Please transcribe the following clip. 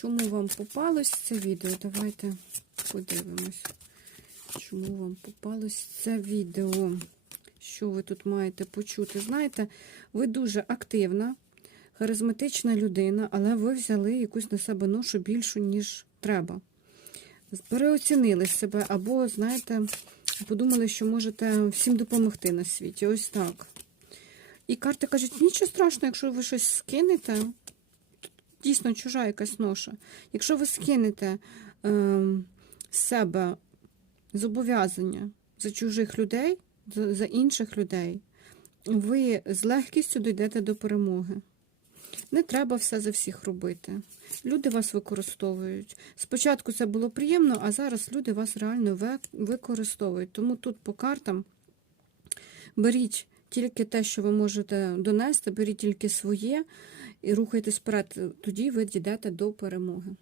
Чому вам попалось це відео? Давайте подивимось. Чому вам попалось це відео? Що ви тут маєте почути? Знаєте, ви дуже активна, харизматична людина, але ви взяли якусь на себе ношу більшу, ніж треба. Переоцінили себе, або, знаєте, подумали, що можете всім допомогти на світі. Ось так. І карти кажуть, нічого страшного, якщо ви щось скинете, дійсно чужа якась ноша. Якщо ви скинете е, себе зобов'язання за чужих людей, за, за інших людей, ви з легкістю дійдете до перемоги. Не треба все за всіх робити. Люди вас використовують. Спочатку це було приємно, а зараз люди вас реально використовують. Тому тут по картам беріть тільки те, що ви можете донести, беріть тільки своє і рухайтесь вперед. Тоді ви дійдете до перемоги.